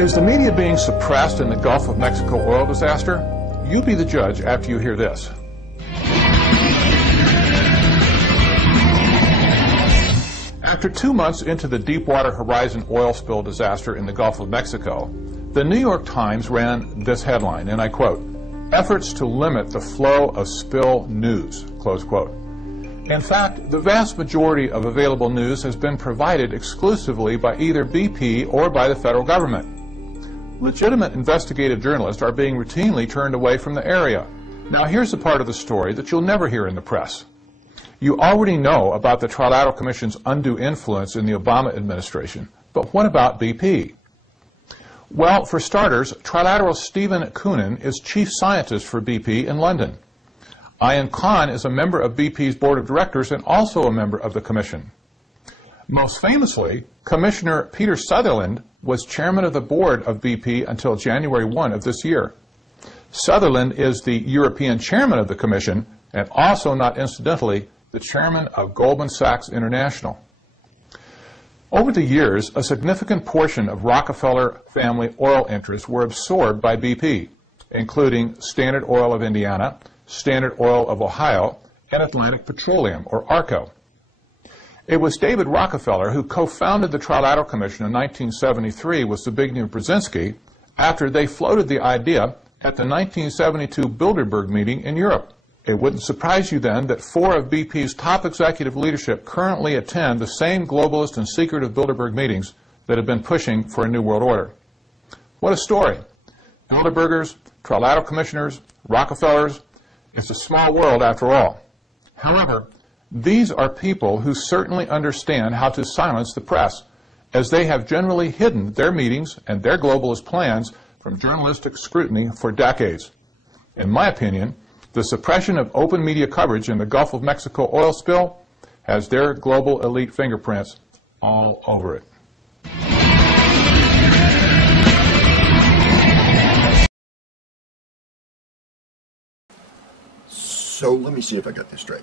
Is the media being suppressed in the Gulf of Mexico oil disaster? You be the judge after you hear this. After 2 months into the Deepwater Horizon oil spill disaster in the Gulf of Mexico, the New York Times ran this headline, and I quote, "Efforts to limit the flow of spill news," close quote. In fact, the vast majority of available news has been provided exclusively by either BP or by the federal government. Legitimate investigative journalists are being routinely turned away from the area. Now here's the part of the story that you'll never hear in the press. You already know about the Trilateral Commission's undue influence in the Obama administration, but what about BP? Well, for starters, Trilateral Stephen Coonan is chief scientist for BP in London. Ian Khan is a member of BP's board of directors and also a member of the commission. Most famously, Commissioner Peter Sutherland was chairman of the board of BP until January 1 of this year. Sutherland is the European chairman of the commission and also, not incidentally, the chairman of Goldman Sachs International. Over the years, a significant portion of Rockefeller family oil interests were absorbed by BP, including Standard Oil of Indiana, Standard Oil of Ohio, and Atlantic Petroleum, or ARCO. It was David Rockefeller who co-founded the Trilateral Commission in 1973 with Zbigniew Brzezinski after they floated the idea at the 1972 Bilderberg meeting in Europe. It wouldn't surprise you then that 4 of BP's top executive leadership currently attend the same globalist and secretive Bilderberg meetings that have been pushing for a new world order. What a story. Bilderbergers, Trilateral Commissioners, Rockefellers. It's a small world after all. However, these are people who certainly understand how to silence the press, as they have generally hidden their meetings and their globalist plans from journalistic scrutiny for decades. In my opinion, the suppression of open media coverage in the Gulf of Mexico oil spill has their global elite fingerprints all over it. So let me see if I got this straight.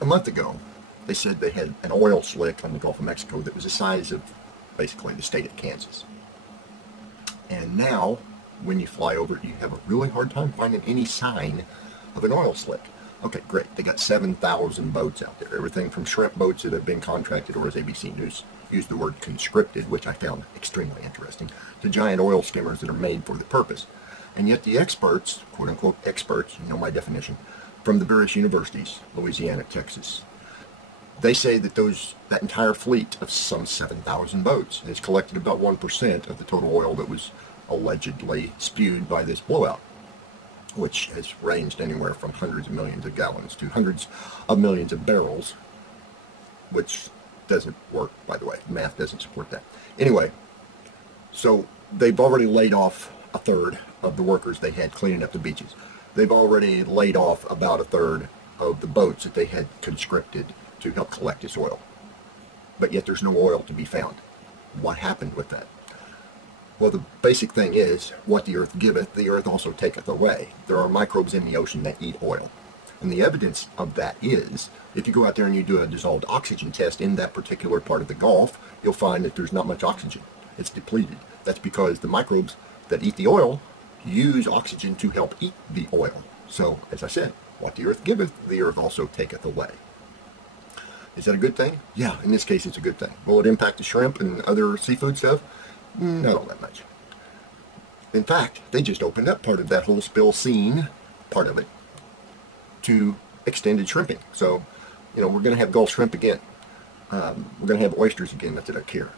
A month ago, they said they had an oil slick on the Gulf of Mexico that was the size of basically the state of Kansas. And now, when you fly over it, you have a really hard time finding any sign of an oil slick. Okay, great. They got 7,000 boats out there. Everything from shrimp boats that have been contracted, or as ABC News used the word conscripted, which I found extremely interesting, to giant oil skimmers that are made for the purpose. And yet the experts, quote-unquote experts, you know my definition, from the various universities, Louisiana, Texas, they say that that entire fleet of some 7,000 boats has collected about 1% of the total oil that was allegedly spewed by this blowout, which has ranged anywhere from hundreds of millions of gallons to hundreds of millions of barrels, which doesn't work, by the way. Math doesn't support that. Anyway, so they've already laid off a third of the workers they had cleaning up the beaches. They've already laid off about a third of the boats that they had conscripted to help collect this oil. But yet there's no oil to be found. What happened with that? Well, the basic thing is, what the earth giveth, the earth also taketh away. There are microbes in the ocean that eat oil. And the evidence of that is, if you go out there and you do a dissolved oxygen test in that particular part of the Gulf, you'll find that there's not much oxygen. It's depleted. That's because the microbes that eat the oil use oxygen to help eat the oil. So, as I said, what the earth giveth, the earth also taketh away. Is that a good thing? Yeah, in this case it's a good thing. Will it impact the shrimp and other seafood stuff? Not all that much. In fact, they just opened up part of that whole spill scene, part of it, to extended shrimping. So, you know, we're going to have Gulf shrimp again. We're going to have oysters again, not that I care.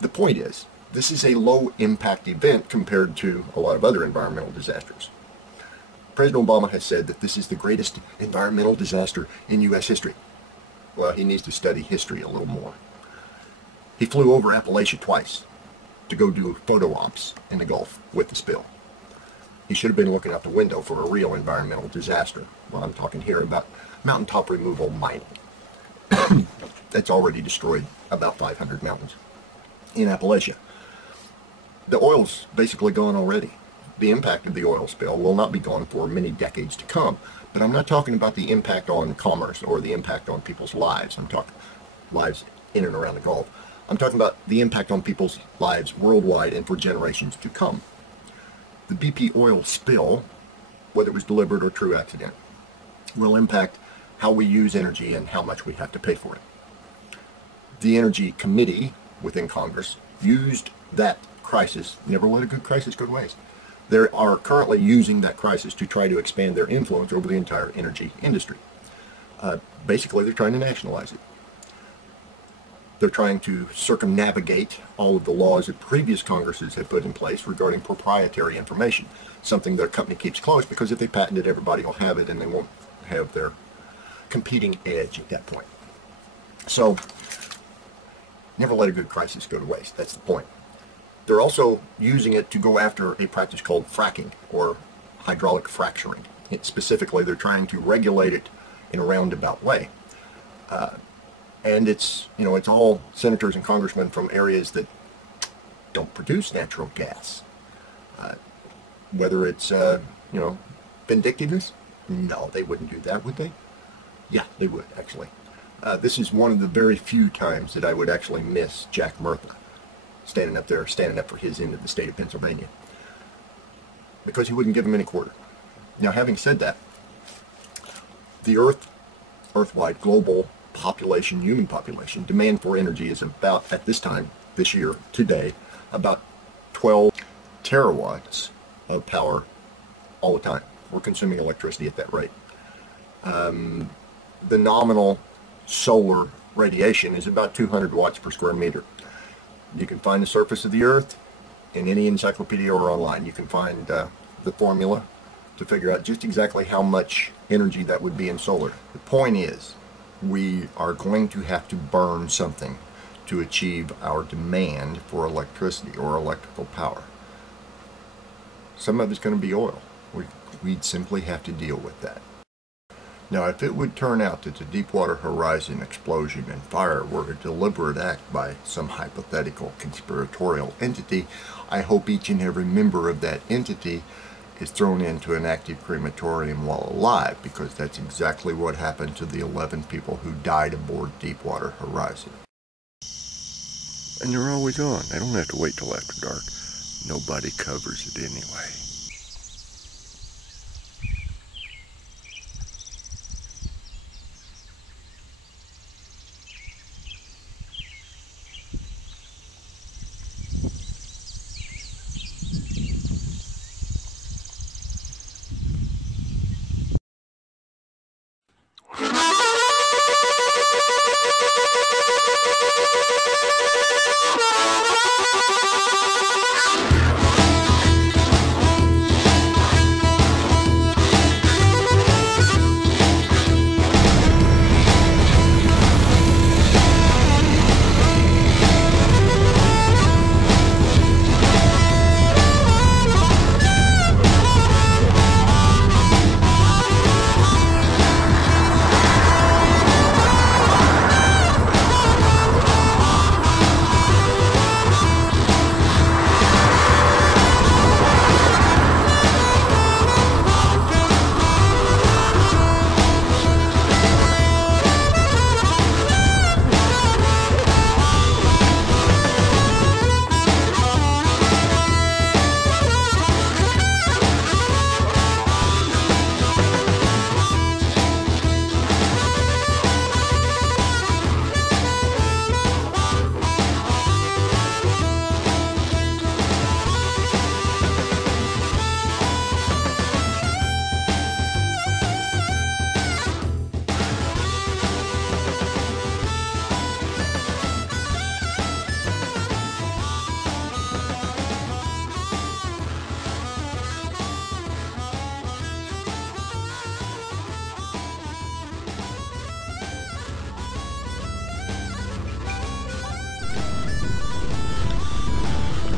The point is, this is a low-impact event compared to a lot of other environmental disasters. President Obama has said that this is the greatest environmental disaster in U.S. history. Well, he needs to study history a little more. He flew over Appalachia twice to go do photo ops in the Gulf with the spill. He should have been looking out the window for a real environmental disaster. Well, I'm talking here about mountaintop removal mining. That's already destroyed about 500 mountains in Appalachia. The oil's basically gone already. The impact of the oil spill will not be gone for many decades to come. But I'm not talking about the impact on commerce or the impact on people's lives. I'm talking lives in and around the Gulf. I'm talking about the impact on people's lives worldwide and for generations to come. The BP oil spill, whether it was deliberate or true accident, will impact how we use energy and how much we have to pay for it. The Energy Committee within Congress used that crisis, never let a good crisis go to waste. They are currently using that crisis to try to expand their influence over the entire energy industry. Basically, they're trying to nationalize it. They're trying to circumnavigate all of the laws that previous Congresses have put in place regarding proprietary information, something their company keeps close because if they patent it, everybody will have it and they won't have their competing edge at that point. So, never let a good crisis go to waste. That's the point. They're also using it to go after a practice called fracking or hydraulic fracturing. Specifically, they're trying to regulate it in a roundabout way. And it's all senators and congressmen from areas that don't produce natural gas. Whether it's, vindictiveness? No, they wouldn't do that, would they? Yeah, they would, actually. This is one of the very few times that I would actually miss Jack Murtha standing up for his end of the state of Pennsylvania. Because he wouldn't give him any quarter. Now, having said that, the earthwide global population, human population, demand for energy is about, at this time, this year, today, about 12 terawatts of power all the time. We're consuming electricity at that rate. The nominal solar radiation is about 200 watts per square meter. You can find the surface of the earth in any encyclopedia or online. You can find the formula to figure out just exactly how much energy that would be in solar. The point is, we are going to have to burn something to achieve our demand for electricity or electrical power. Some of it's going to be oil. We'd simply have to deal with that. Now, if it would turn out that the Deepwater Horizon explosion and fire were a deliberate act by some hypothetical conspiratorial entity, I hope each and every member of that entity is thrown into an active crematorium while alive, because that's exactly what happened to the 11 people who died aboard Deepwater Horizon. And they're always on. They don't have to wait till after dark. Nobody covers it anyway.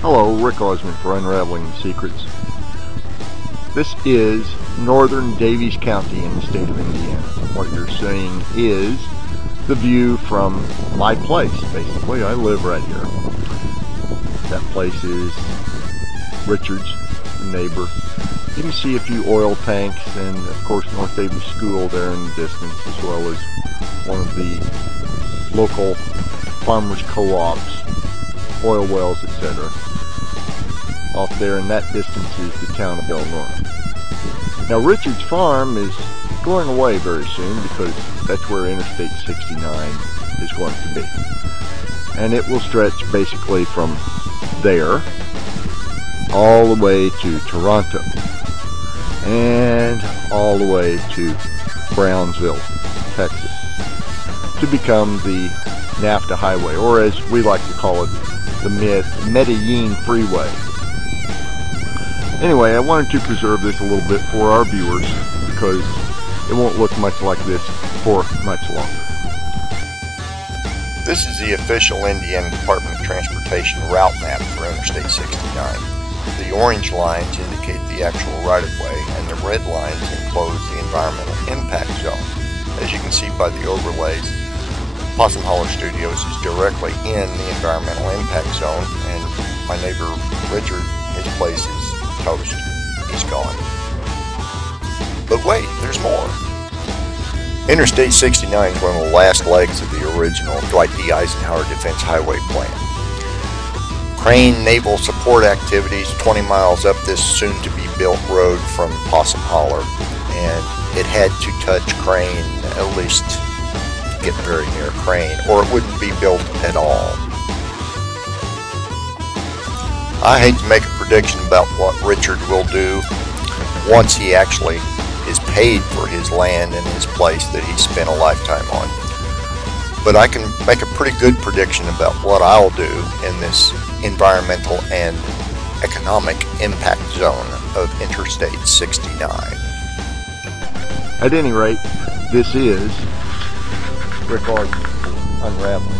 Hello, Rick Osmond for Unraveling the Secrets. This is northern Daviess County in the state of Indiana. What you're seeing is the view from my place, basically. I live right here. That place is Richard's, the neighbor. You can see a few oil tanks and, of course, North Daviess School there in the distance, as well as one of the local farmers co-ops oil wells, etc. Off there, and that distance is the town of Illinois. Now Richard's farm is going away very soon because that's where Interstate 69 is going to be. And it will stretch basically from there all the way to Toronto and all the way to Brownsville, Texas, to become the NAFTA highway, or as we like to call it, the Medellin Freeway. Anyway, I wanted to preserve this a little bit for our viewers because it won't look much like this for much longer. This is the official Indiana Department of Transportation route map for Interstate 69. The orange lines indicate the actual right-of-way, and the red lines enclose the environmental impact zone. As you can see by the overlays, Possum Holler Studios is directly in the environmental impact zone, and my neighbor Richard, his place is toast. He's gone. But wait, there's more. Interstate 69 is one of the last legs of the original Dwight D. Eisenhower Defense Highway Plan. Crane naval support activities 20 miles up this soon-to-be-built road from Possum Holler, and it had to touch Crane, at least get very near Crane, or it wouldn't be built at all. I hate to make a prediction about what Richard will do once he actually is paid for his land and his place that he spent a lifetime on. But I can make a pretty good prediction about what I'll do in this environmental and economic impact zone of Interstate 69. At any rate, this is Rick Arden, Unraveling.